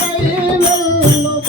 Hanumantha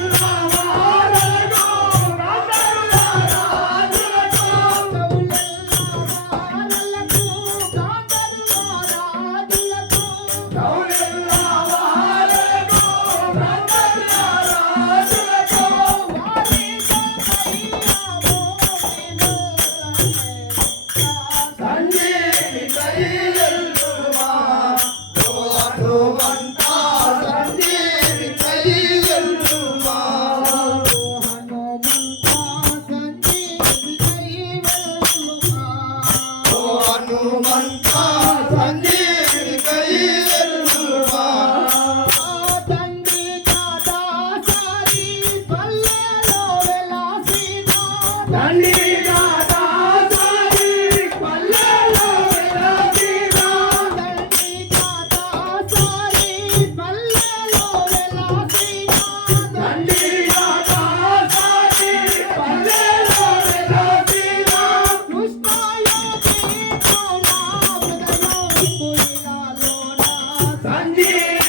Sunday.